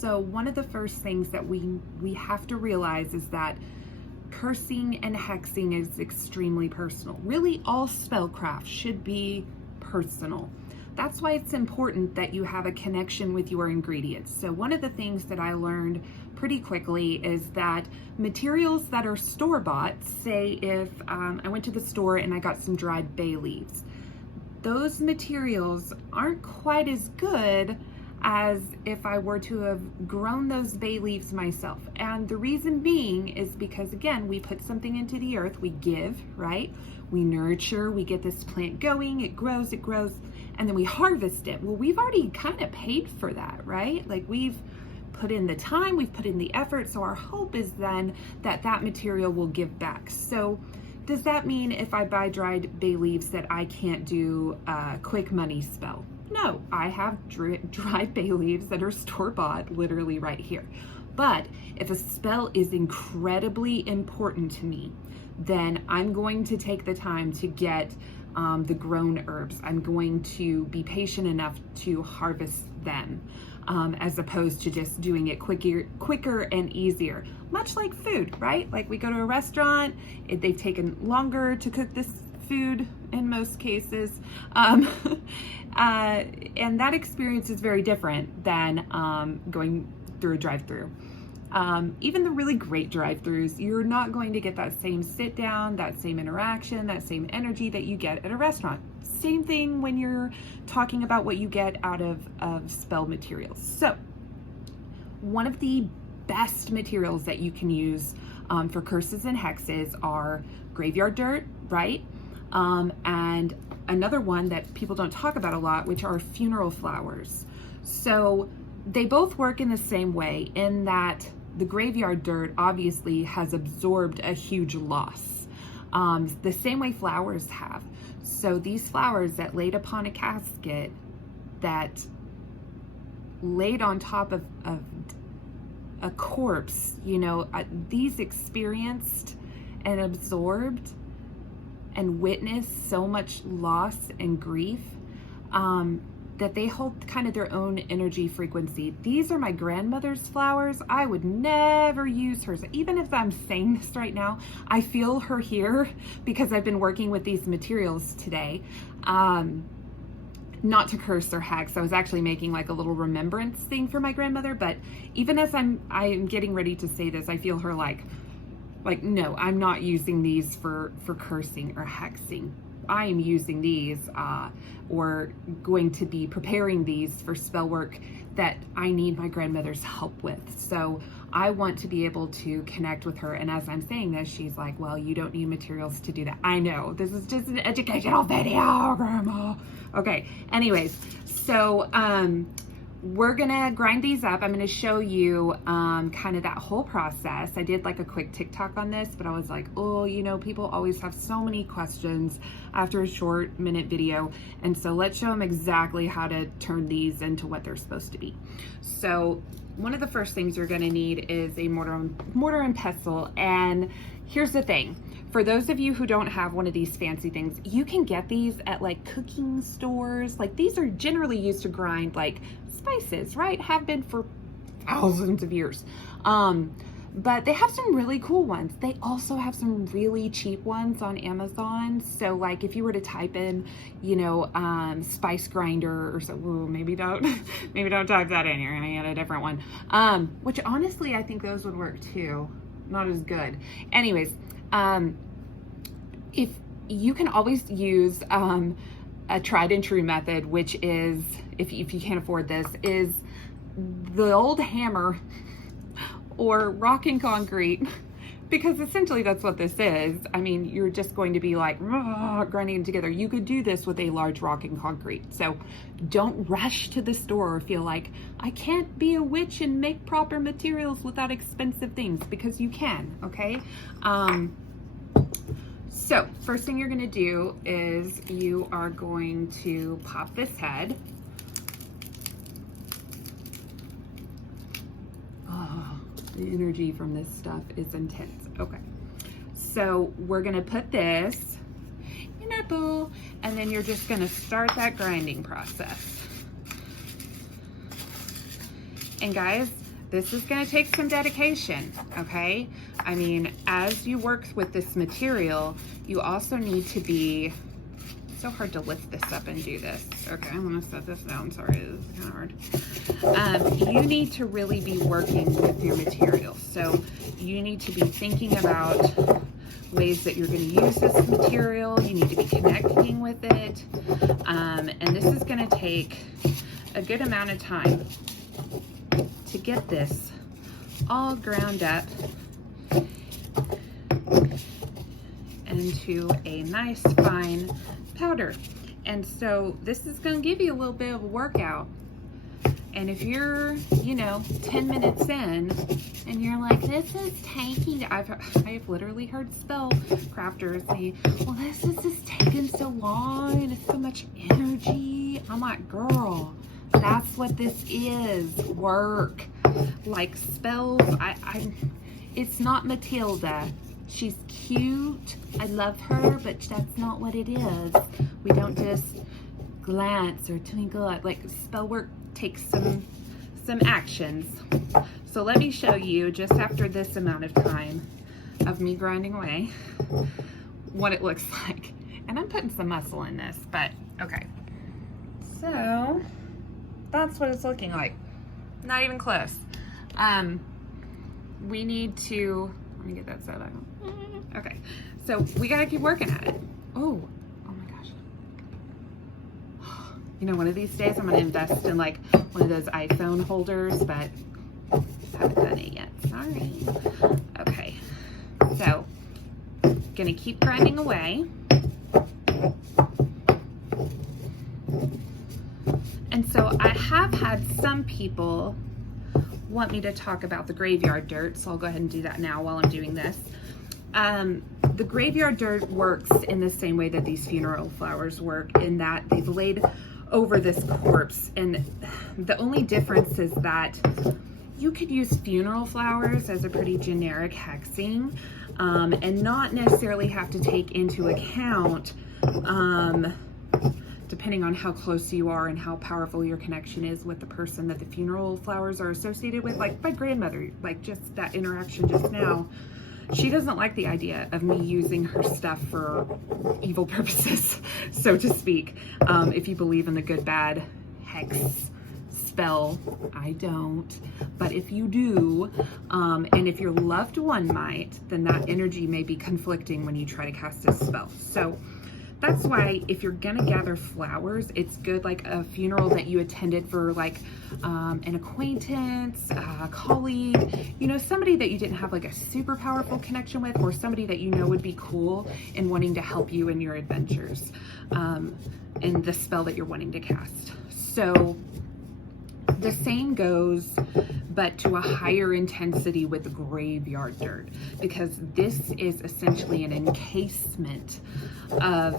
So one of the first things that we have to realize is that cursing and hexing is extremely personal. Really, all spellcraft should be personal. That's why it's important that you have a connection with your ingredients. So one of the things that I learned pretty quickly is that materials that are store-bought, say if I went to the store and I got some dried bay leaves, those materials aren't quite as good as if I were to have grown those bay leaves myself. And the reason being is because, again, we put something into the earth, we give, right? We nurture, we get this plant going, it grows, and then we harvest it. Well, we've already kind of paid for that, right? Like, we've put in the time, we've put in the effort, so our hope is then that that material will give back. So does that mean if I buy dried bay leaves that I can't do a quick money spell? No, I have dried bay leaves that are store-bought literally right here. But if a spell is incredibly important to me, then I'm going to take the time to get the grown herbs. I'm going to be patient enough to harvest them, as opposed to just doing it quicker and easier. Much like food, right? Like, we go to a restaurant, they've taken longer to cook this food in most cases. And that experience is very different than going through a drive-through. Even the really great drive-throughs, you're not going to get that same sit down, that same interaction, that same energy that you get at a restaurant. Same thing when you're talking about what you get out of spell materials. So one of the best materials that you can use for curses and hexes are graveyard dirt, right? And another one that people don't talk about a lot, which are funeral flowers. So they both work in the same way, in that the graveyard dirt obviously has absorbed a huge loss, the same way flowers have. So these flowers that laid upon a casket, that laid on top of a corpse, you know, these experienced and absorbed and witnessed so much loss and grief, that they hold kind of their own energy frequency. These are my grandmother's flowers. I would never use hers. Even if I'm saying this right now, I feel her here because I've been working with these materials today. Not to curse or hex. I was actually making like a little remembrance thing for my grandmother, but even as I'm getting ready to say this, I feel her like, no, I'm not using these for cursing or hexing. I am using these or going to be preparing these for spell work that I need my grandmother's help with. So I want to be able to connect with her. And as I'm saying this, she's like, well, you don't need materials to do that. I know, this is just an educational video, Grandma. Okay, anyways, so we're gonna grind these up. I'm gonna show you kind of that whole process. I did like a quick TikTok on this, but I was like, oh, you know, people always have so many questions after a short minute video. And so let's show them exactly how to turn these into what they're supposed to be. So one of the first things you're gonna need is a mortar and pestle. And here's the thing. For those of you who don't have one of these fancy things, you can get these at like cooking stores. Like, these are generally used to grind like spices, right? Have been for thousands of years. But they have some really cool ones. They also have some really cheap ones on Amazon. So like, if you were to type in, you know, spice grinder or so, ooh, maybe don't type that in. You're gonna get a different one. Which honestly, I think those would work too. Not as good. Anyways, if you can always use a tried and true method, which is, if you can't afford this, is the old hammer or rock and concrete, because essentially that's what this is. I mean, you're just going to be like grinding them together. You could do this with a large rock and concrete. So don't rush to the store or feel like I can't be a witch and make proper materials without expensive things, because you can, okay? So first thing you're gonna do is you are going to pop this head. Oh, the energy from this stuff is intense. Okay, so we're gonna put this in our bowl, and then you're just gonna start that grinding process. And guys, This is going to take some dedication, okay? I mean, as you work with this material, you also need to be, so hard to lift this up and do this. Okay, I'm gonna set this down, sorry, this is kind of hard. You need to really be working with your material. So you need to be thinking about ways that you're gonna use this material. You need to be connecting with it. And this is gonna take a good amount of time to get this all ground up into a nice fine powder. And so this is going to give you a little bit of a workout. And if you're, you know, 10 minutes in and you're like, this is taking, I've literally heard spell crafters say, well, this is just taking so long and it's so much energy. I'm like, girl, that's what this is, work. Like spells, it's not Matilda. She's cute, I love her, but that's not what it is. We don't just glance or twinkle at, like, spell work takes some actions. So let me show you, just after this amount of time of me grinding away, what it looks like. And I'm putting some muscle in this, but okay. So that's what it's looking like. Not even close. We need to, let me get that set up. Okay, so we gotta keep working at it. Oh my gosh. You know, one of these days I'm gonna invest in like one of those iPhone holders, but haven't done it yet, sorry. Okay, so gonna keep grinding away. And so I have had some people want me to talk about the graveyard dirt, so I'll go ahead and do that now while I'm doing this. The graveyard dirt works in the same way that these funeral flowers work, in that they've laid over this corpse, and the only difference is that you could use funeral flowers as a pretty generic hexing, and not necessarily have to take into account, depending on how close you are and how powerful your connection is with the person that the funeral flowers are associated with. Like my grandmother, like just that interaction just now, she doesn't like the idea of me using her stuff for evil purposes, so to speak. If you believe in the good, bad hex spell, I don't. But if you do, and if your loved one might, then that energy may be conflicting when you try to cast a spell. So that's why if you're gonna gather flowers, it's good, like a funeral that you attended for, like an acquaintance, a colleague, you know, somebody that you didn't have like a super powerful connection with, or somebody that you know would be cool and wanting to help you in your adventures, in the spell that you're wanting to cast. So the same goes, but to a higher intensity with the graveyard dirt, because this is essentially an encasement of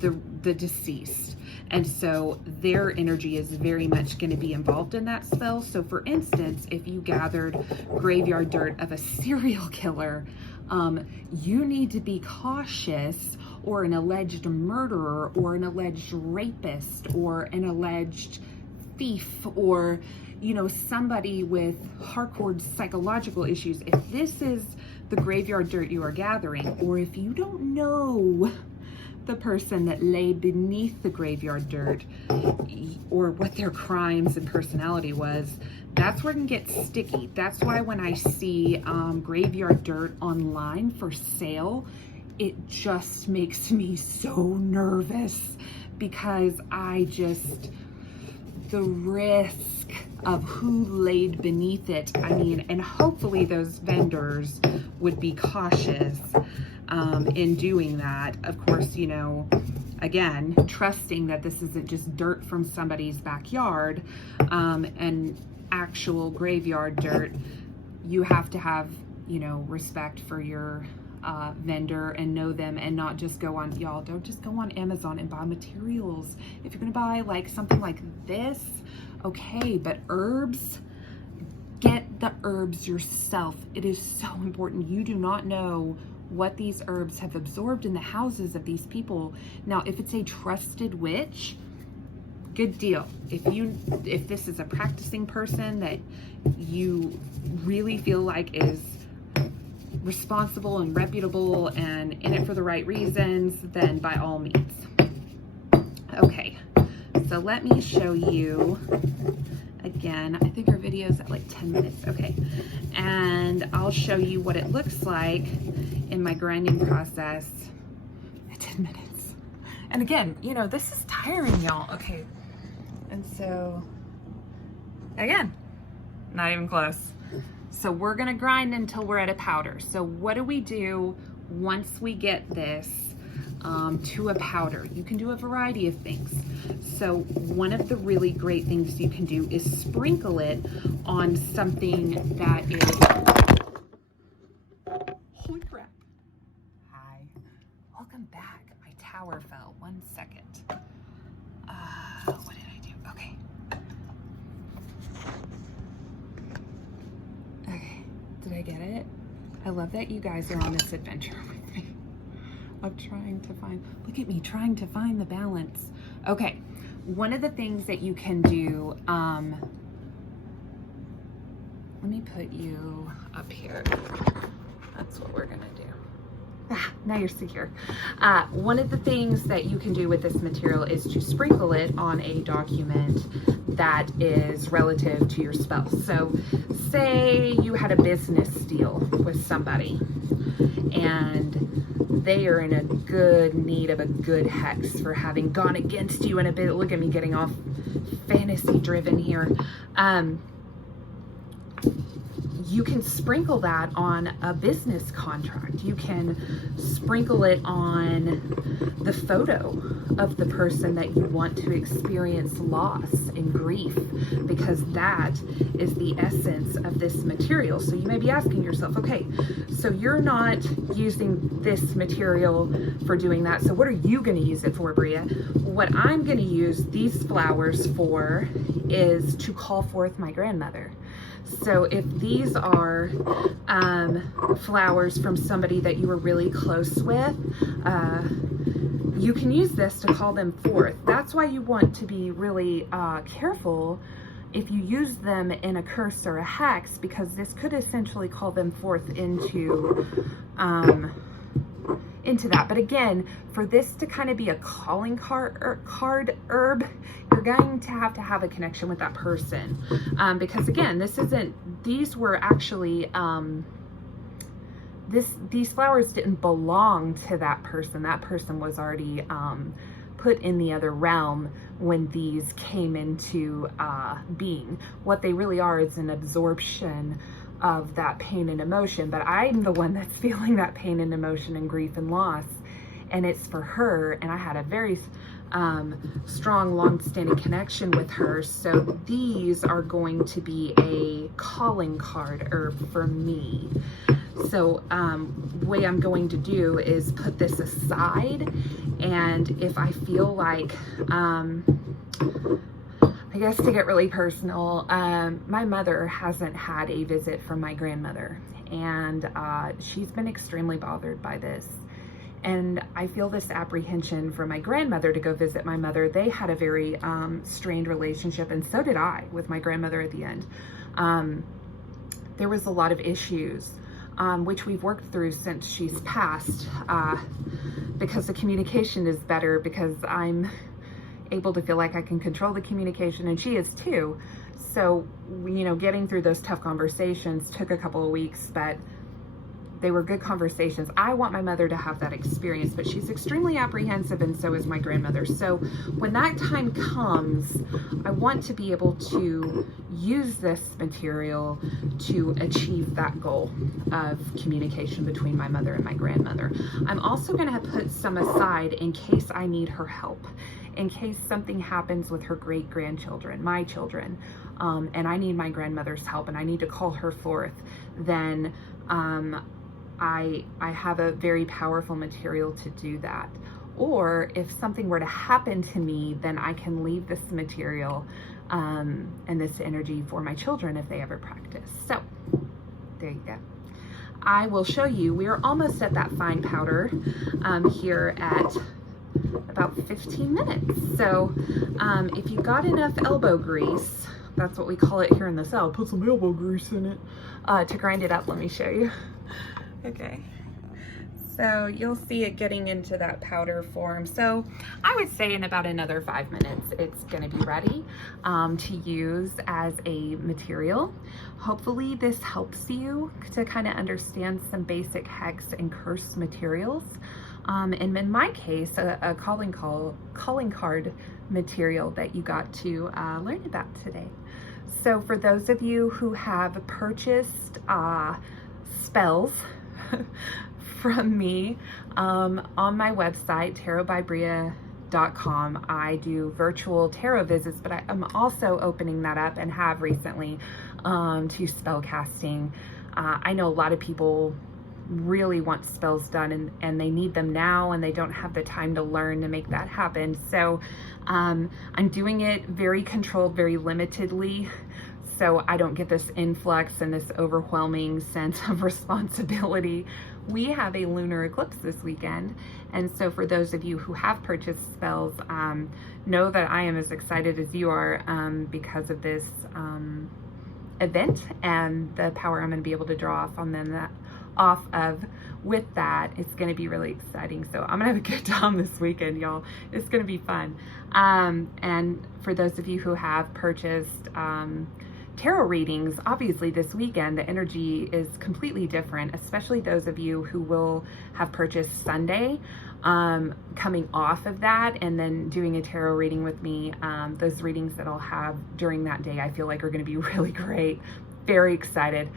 the deceased. And so their energy is very much going to be involved in that spell. So for instance, if you gathered graveyard dirt of a serial killer, you need to be cautious, or an alleged murderer, or an alleged rapist, or an alleged thief, or, you know, somebody with hardcore psychological issues. If this is the graveyard dirt you are gathering, or if you don't know the person that lay beneath the graveyard dirt, or what their crimes and personality was, that's where it can get sticky. That's why when I see graveyard dirt online for sale, it just makes me so nervous, because the risk of who laid beneath it, I mean, and hopefully those vendors would be cautious in doing that. Of course, you know, again, trusting that this isn't just dirt from somebody's backyard, and actual graveyard dirt. You have to have, you know, respect for your vendor and know them, and not just go on, y'all, don't just go on Amazon and buy materials. If you're gonna buy like something like this, okay, but herbs, get the herbs yourself. It is so important. You do not know what these herbs have absorbed in the houses of these people. Now, if it's a trusted witch, good deal. If this is a practicing person that you really feel like is responsible and reputable and in it for the right reasons, then by all means. Okay, so let me show you again. I think our video's at like 10 minutes. Okay, and I'll show you what it looks like in my grinding process at 10 minutes. And again, you know, this is tiring, y'all. Okay, and so again, not even close. So we're gonna grind until we're at a powder. So what do we do once we get this to a powder? You can do a variety of things. So one of the really great things you can do is sprinkle it on something that is, holy crap. Hi, welcome back. My tower fell, 1 second. What did I do? Okay. Okay, did I get it? I love that you guys are on this adventure with me of trying to find, look at me trying to find the balance. Okay, one of the things that you can do, let me put you up here. That's what we're gonna do. Now you're secure. One of the things that you can do with this material is to sprinkle it on a document that is relative to your spell. So say you had a business deal with somebody and they are in a good need of a good hex for having gone against you in a bit. Look at me getting off fantasy driven here. You can sprinkle that on a business contract. You can sprinkle it on the photo of the person that you want to experience loss and grief, because that is the essence of this material. So you may be asking yourself, okay, so you're not using this material for doing that. So what are you going to use it for, Bria? What I'm going to use these flowers for is to call forth my grandmother. So if these are flowers from somebody that you were really close with, you can use this to call them forth. That's why you want to be really careful if you use them in a curse or a hex, because this could essentially call them forth into that. But again, for this to kind of be a calling card herb, you're going to have a connection with that person, because again, these were actually these flowers didn't belong to that person. That person was already put in the other realm when these came into being. What they really are is an absorption of that pain and emotion, but I'm the one that's feeling that pain and emotion and grief and loss, and it's for her, and I had a very strong long-standing connection with her. So these are going to be a calling card herb for me. So the way I'm going to do is put this aside, and if I feel like I guess to get really personal, my mother hasn't had a visit from my grandmother, and she's been extremely bothered by this. And I feel this apprehension for my grandmother to go visit my mother. They had a very strained relationship, and so did I with my grandmother at the end. There was a lot of issues, which we've worked through since she's passed, because the communication is better, because I'm able to feel like I can control the communication, and she is too. So, you know, getting through those tough conversations took a couple of weeks, but they were good conversations. I want my mother to have that experience, but she's extremely apprehensive, and so is my grandmother. So when that time comes, I want to be able to use this material to achieve that goal of communication between my mother and my grandmother. I'm also going to put some aside in case I need her help, in case something happens with her great-grandchildren, my children, and I need my grandmother's help and I need to call her forth. Then I have a very powerful material to do that. Or if something were to happen to me, then I can leave this material and this energy for my children if they ever practice. So there you go. I will show you, we are almost at that fine powder here at about 15 minutes. So if you got enough elbow grease, That's what we call it here in the South. Put some elbow grease in it to grind it up. Let me show you. Okay. So you'll see it getting into that powder form. So I would say in about another 5 minutes, it's gonna be ready to use as a material. Hopefully this helps you to kind of understand some basic hex and curse materials. And in my case, a calling card material that you got to learn about today. So for those of you who have purchased spells from me on my website, tarotbybria.com. I do virtual tarot visits, but I'm also opening that up and have recently to spell casting. I know a lot of people really want spells done and they need them now and they don't have the time to learn to make that happen. So I'm doing it very controlled, very limitedly, so I don't get this influx and this overwhelming sense of responsibility. We have a lunar eclipse this weekend, and so for those of you who have purchased spells, know that I am as excited as you are because of this event and the power I'm going to be able to draw off of with that. It's going to be really exciting. So I'm gonna have a good time this weekend, y'all. It's going to be fun. And for those of you who have purchased tarot readings, obviously this weekend the energy is completely different, especially those of you who will have purchased Sunday, coming off of that and then doing a tarot reading with me. Those readings that I'll have during that day I feel like are going to be really great. Very excited.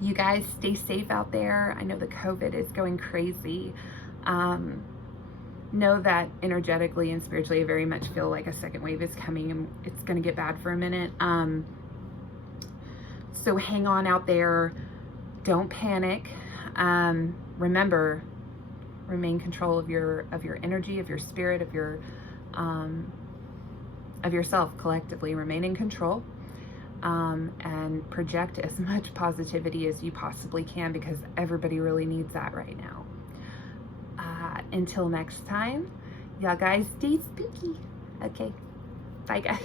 You guys stay safe out there. I know the COVID is going crazy. Know that energetically and spiritually I very much feel like a second wave is coming and it's going to get bad for a minute. So hang on out there. Don't panic. Remember, remain control of your energy, of your spirit, of yourself collectively. Remain in control. And project as much positivity as you possibly can, because everybody really needs that right now. Until next time, y'all guys stay spooky. Okay, bye guys.